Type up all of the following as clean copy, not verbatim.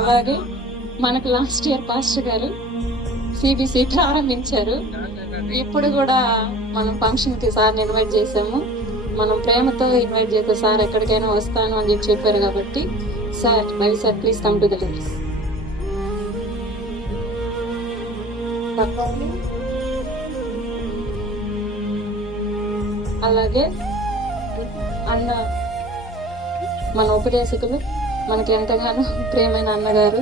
అలాగే మనకు last year pastor గారు సిబిసి ప్రారంభించారు. ఇప్పుడు కూడా మనం ఫంక్షన్ కి సార్ ఇన్వైట్ చేసాము. మనం ప్రేమతో ఇన్వైట్ చేస్తే సార్ ఎక్కడికైనా వస్తాను అని చెప్పారు. కాబట్టి sir Ravi sir please come to the lives. అలాగే అన్న మన ఉపదేశకులు, మనకి ఎంతగానో ప్రియమైన అన్నగారు,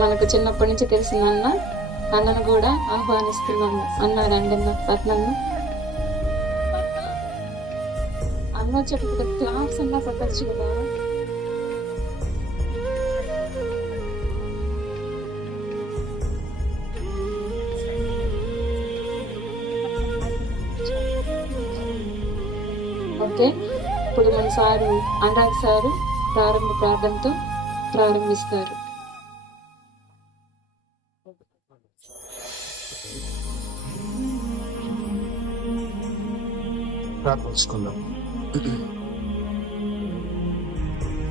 మనకు చిన్నప్పటి నుంచి తెలిసిన అన్నను కూడా ఆహ్వానిస్తున్నాము. అన్నారండి పద్మన్న అన్న వచ్చేటప్పుడు క్లాప్స్ అన్నా పట్టచ్చు కదా. ఓకే, ఇప్పుడు మన సారు అనురాగ్ సారు ప్రారంభ ప్రార్థనతో ప్రారంభిస్తారు. ప్రార్థించుకుందాం.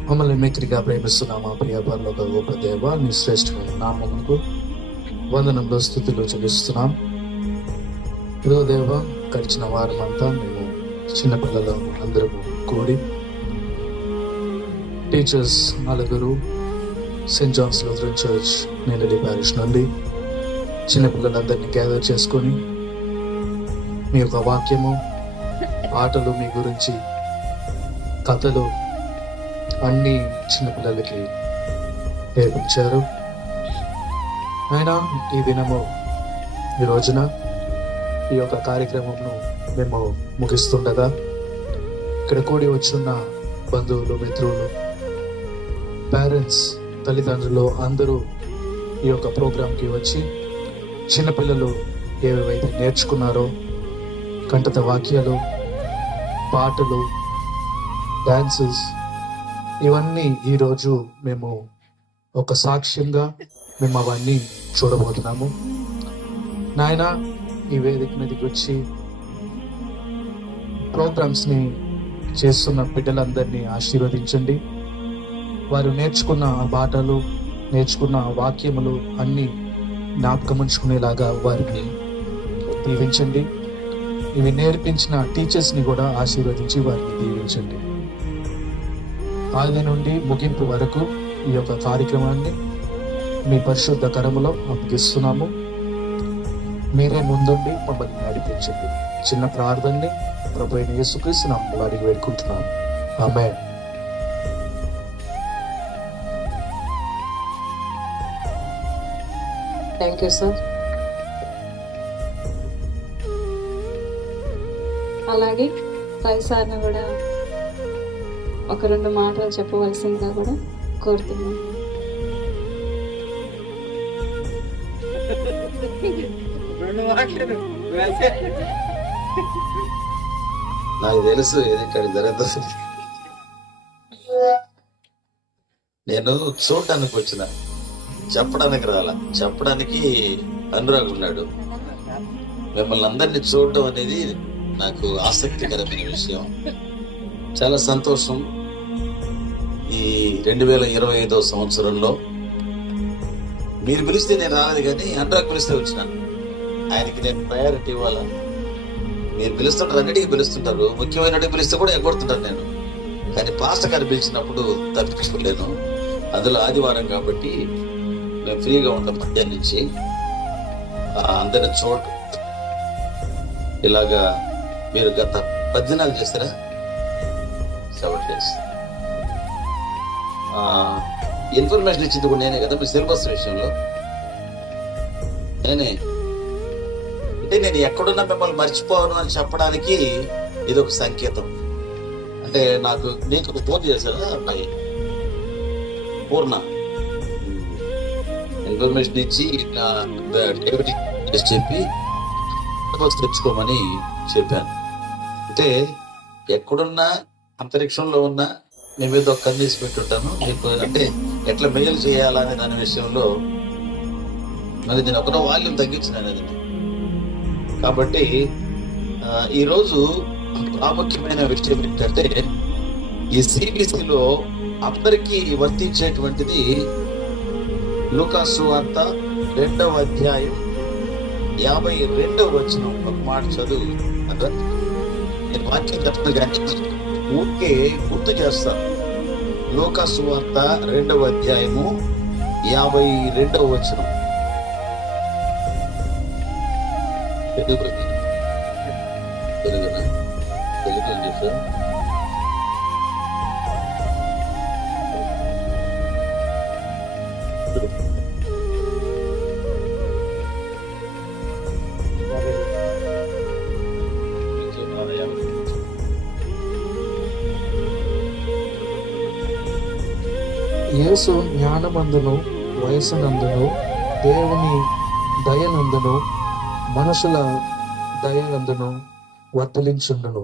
మమ్మల్ని మిక్కిలిగా ప్రేమిస్తున్నామా ప్రియ పరలోక గొప్ప దేవ, నీ శ్రేష్టమైన నామమునకు వందనంలో స్తుతులు చెల్లిస్తున్నాం. ఇదో దేవ, గడిచిన వారం అంతా మేము చిన్నపిల్లలు అందరము కూడి teachers 4 saint John's Lutheran church నేలడి ప్యారిష్ నుండి చిన్నపిల్లలందరినీ గ్యాదర్ చేసుకొని మీ యొక్క వాక్యము, ఆటలు, మీ గురించి కథలు అన్నీ చిన్నపిల్లలకి నేర్పించారు. అయినా ఈ దినము, ఈ రోజున ఈ యొక్క కార్యక్రమంను మేము ముగిస్తుండగా ఇక్కడ కూడి వచ్చున్న బంధువులు, మిత్రులు, పేరెంట్స్, తల్లిదండ్రులు అందరూ ఈ యొక్క ప్రోగ్రాంకి వచ్చి చిన్నపిల్లలు ఏవేవైతే నేర్చుకున్నారో, కంఠత వాక్యాలు, పాటలు, డాన్సెస్, ఇవన్నీ ఈరోజు మేము ఒక సాక్ష్యంగా మేము అవన్నీ చూడబోతున్నాము. నాయన, ఈ వేదిక మీదకి వచ్చి ప్రోగ్రామ్స్ని చేస్తున్న బిడ్డలందరినీ ఆశీర్వదించండి. వారు నేర్చుకున్న ఆ పాటలు, నేర్చుకున్న వాక్యములు అన్నీ జ్ఞాపకముంచుకునేలాగా వారిని దీవించండి. ఇవి నేర్పించిన టీచర్స్ని కూడా ఆశీర్వదించి వారిని దీవించండి. ఆది నుండి ముగింపు వరకు ఈ యొక్క కార్యక్రమాన్ని మీ పరిశుద్ధ కరములో అప్పగిస్తున్నాము. మీరే ముందుండి మమ్మల్ని నడిపించండి. చిన్న ప్రార్థనని ప్రభువైన యేసుక్రీస్తు నామములో అడిగి వేడుకుంటున్నాము. ఆమేన్. Thank you sir. అలాగే రవి సార్ని కూడా ఒక 2 మాటలు చెప్పవలసిందిగా కూడా కోరుతున్నాను. నాకు తెలుసు ఏది ఇక్కడ జరుగుతుంది. నేను చూడటానికి వచ్చిన, చెప్పడానికి రాలా. చెప్పడానికి అనురాగ్ ఉన్నాడు. మిమ్మల్ని అందరినీ చూడటం అనేది నాకు ఆసక్తికరమైన విషయం. చాలా సంతోషం. ఈ 2025వ సంవత్సరంలో మీరు పిలిస్తే నేను రాలేదు, కానీ అనురాగ్ పిలిస్తే వచ్చినాను. ఆయనకి నేను ప్రయారిటీ ఇవ్వాలా. మీరు పిలుస్తుంటారు, అన్నిటికీ పిలుస్తుంటారు, ముఖ్యమైనటికి పిలిస్తే కూడా ఎగ్గొడుతుంటాను నేను. కానీ పాస్టర్ గారు పిలిచినప్పుడు తప్పించుకోలేను. అందులో ఆదివారం కాబట్టి మేము ఫ్రీగా ఉంటాం. మధ్యాహ్నం నుంచి అందరిని చూడటం ఇలాగా. మీరు గత 10 దినాలు చేస్తారా? 7 days. ఇన్ఫర్మేషన్ ఇచ్చింది కూడా నేనే కదా. మీ సిలబస్ విషయంలో నేనే. అంటే నేను ఎక్కడున్నా మిమ్మల్ని మర్చిపోను అని చెప్పడానికి ఇది ఒక సంకేతం. అంటే నీకు ఒక ఫోన్ చేశారా అబ్బాయి పూర్ణ, ఇన్ఫర్మేషన్ ఇచ్చి చెప్పి తెచ్చుకోమని చెప్పాను. అంటే ఎక్కడున్నా, అంతరిక్షంలో ఉన్నా నీ మీద ఒక కన్నీసి పెట్టుంటాను. మీకు అంటే ఎట్లా మేలు చేయాలనే దాని విషయంలో మరి నేను ఒకటో వాల్యూమ్ తగ్గించినాను అది. కాబట్టి ఈరోజు ప్రాముఖ్యమైన విషయం ఏంటంటే, ఈ సిబిసిలో అందరికీ వర్తించేటువంటిది లూకా సువార్త 2వ అధ్యాయం 52వ వచనం ఒక మాట చదువు. అర్థం, నేను వాక్యం చెప్పను కానీ ఊరికే గుర్తు చేస్తాను. లూకా సువార్త 2వ అధ్యాయము 52వ వచనం. తెలుగునా తెలుగు ఉంది సార్. యేసు జ్ఞానమందును వయసునందును దేవుని దయనందును మనుషుల దయనందును వర్తలించుండును.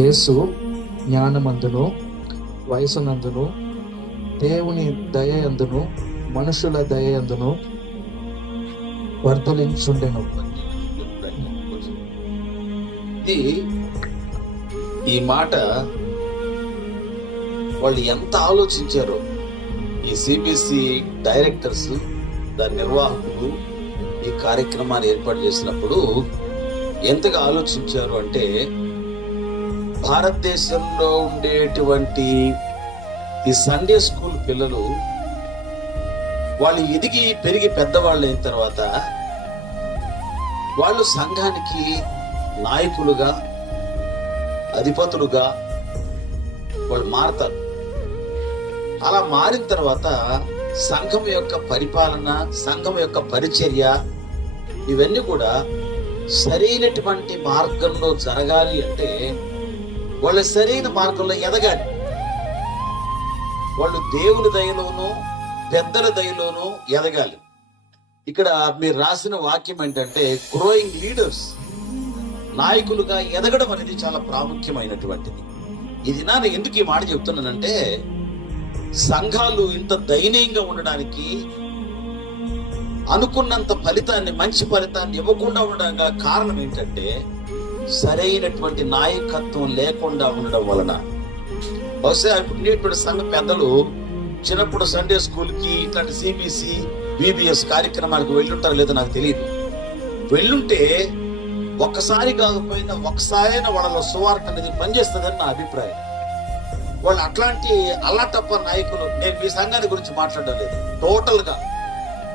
యేసు జ్ఞానమందును వయసునందును దేవుని దయయందును మనుషుల దయయందును వర్ధలించుండెను. ఈ మాట వాళ్ళు ఎంత ఆలోచించారో, ఈ సిబిసి డైరెక్టర్స్, దాని నిర్వాహకులు ఈ కార్యక్రమాన్ని ఏర్పాటు చేసినప్పుడు ఎంతగా ఆలోచించారు అంటే, భారతదేశంలో ఉండేటువంటి ఈ సండే స్కూల్ పిల్లలు వాళ్ళు ఎదిగి పెరిగి పెద్దవాళ్ళు అయిన తర్వాత వాళ్ళు సంఘానికి నాయకులుగా, అధిపతులుగా వాళ్ళు మారతారు. అలా మారిన తర్వాత సంఘం యొక్క పరిపాలన, సంఘం యొక్క పరిచర్య ఇవన్నీ కూడా సరైనటువంటి మార్గంలో జరగాలి అంటే వాళ్ళు సరైన మార్గంలో ఎదగాలి. వాళ్ళు దేవుని దయలోనూ పెద్దల దయలోనూ ఎదగాలి. ఇక్కడ మీరు రాసిన వాక్యం ఏంటంటే, గ్రోయింగ్ లీడర్స్, నాయకులుగా ఎదగడం అనేది చాలా ప్రాముఖ్యమైనటువంటిది. ఇది నేను ఎందుకు ఈ మాట చెప్తున్నానంటే, సంఘాలు ఇంత దయనీయంగా ఉండడానికి, అనుకున్నంత ఫలితాన్ని, మంచి ఫలితాన్ని ఇవ్వకుండా ఉండడానికి కారణం ఏంటంటే, సరైనటువంటి నాయకత్వం లేకుండా ఉండడం వలన. బహుశా ఇప్పుడు సంఘ పెద్దలు చిన్నప్పుడు సండే స్కూల్ కి ఇట్లాంటి సిబిసి బిబిఎస్ కార్యక్రమానికి వెళ్ళుంటారు లేదో నాకు తెలియదు. వెళ్ళుంటే ఒక్కసారి కాకపోయినా ఒకసారైనా వాళ్ళలో సువార్త అనేది పనిచేస్తుందని నా అభిప్రాయం. వాళ్ళు అట్లాంటి అల్లాటప్ప నాయకులు, నేను మీ సంఘాన్ని గురించి మాట్లాడడం లేదు, టోటల్ గా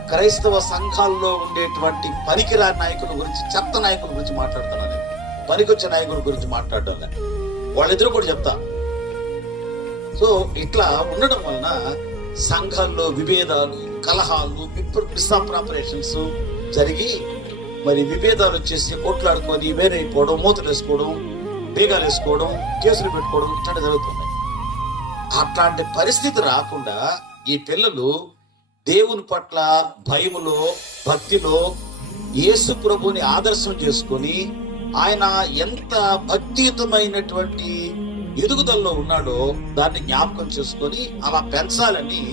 క్రైస్తవ సంఘాల్లో ఉండేటువంటి పనికిరాని నాయకుల గురించి, చెత్త నాయకుల గురించి మాట్లాడుతున్నాను. పనికొచ్చే నాయకుల గురించి మాట్లాడడం లేదు. వాళ్ళిద్దరూ కూడా చెప్తా. సో ఇట్లా ఉండడం వలన సంఘాల్లో విభేదాలు, కలహాలు, మిస్అప్రాపరేషన్స్ జరిగి మరి విభేదాలు వచ్చేసి కొట్లాడుకొని వేరైపోవడం, మూతలు వేసుకోవడం, బీగాలు వేసుకోవడం, కేసులు పెట్టుకోవడం ఇట్లాంటి జరుగుతున్నాయి. అట్లాంటి పరిస్థితి రాకుండా ఈ పిల్లలు దేవుని పట్ల భయములో, భక్తిలో యేసు ప్రభుని ఆదర్శం చేసుకొని ఆయన ఎంత భక్తియుతమైనటువంటి ఎదుగుదలలో ఉన్నాడో దాన్ని జ్ఞాపకం చేసుకొని అలా పెంచాలని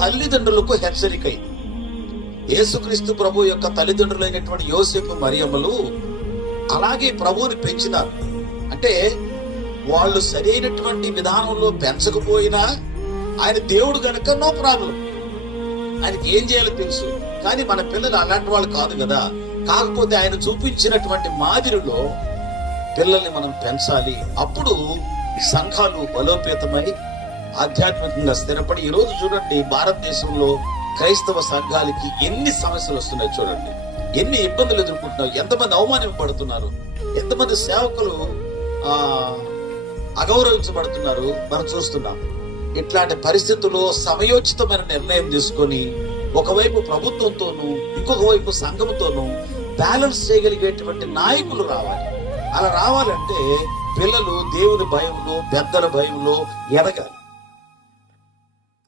తల్లిదండ్రులకు హెచ్చరిక అయింది. యేసుక్రీస్తు ప్రభు యొక్క తల్లిదండ్రులైనటువంటి యోసేపు మరియమ్మలు అలాగే ప్రభువుని పెంచినారు. అంటే వాళ్ళు సరైనటువంటి విధానంలో పెంచకపోయినా ఆయన దేవుడు గనుక నో ప్రాబ్లం, ఆయనకి ఏం చేయాలో తెలుసు. కానీ మన పిల్లలు అలాంటి వాళ్ళు కాదు కదా. కాకపోతే ఆయన చూపించినటువంటి మాదిరిలో పిల్లల్ని మనం పెంచాలి. అప్పుడు సంఘాలు బలోపేతమై ఆధ్యాత్మికంగా స్థిరపడి, ఈ రోజు చూడండి భారతదేశంలో క్రైస్తవ సంఘాలకి ఎన్ని సమస్యలు వస్తున్నాయి చూడండి, ఎన్ని ఇబ్బందులు ఎదుర్కొంటున్నారు, ఎంతమంది అవమానింపబడుతున్నారు, ఎంతమంది సేవకులు అగౌరవించబడుతున్నారు మనం చూస్తున్నాం. ఇట్లాంటి పరిస్థితుల్లో సమయోచితమైన నిర్ణయం తీసుకొని ఒకవైపు ప్రభుత్వంతోనూ ఇంకొక వైపు సంఘంతోనూ బ్యాలెన్స్ చేయగలిగేటువంటి నాయకులు రావాలి. అలా రావాలంటే పిల్లలు దేవుని భయంలో, పెద్దల భయంలో ఎదగాలి.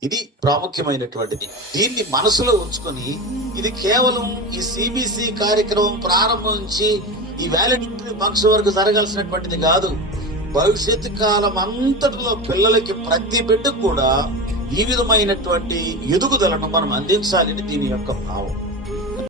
ఇది ప్రాముఖ్యమైనటువంటిది. దీన్ని మనసులో ఉంచుకొని, ఇది కేవలం ఈ సిబిసి కార్యక్రమం ప్రారంభం నుంచి ఈ వ్యాలంటరీ ఫంక్షన్ వరకు జరగాల్సినటువంటిది కాదు. భవిష్యత్తు కాలం అంతటిలో పిల్లలకి, ప్రతి బిడ్డకు కూడా ఈ విధమైనటువంటి ఎదుగుదలను మనం అందించాలని దీని యొక్క భావం.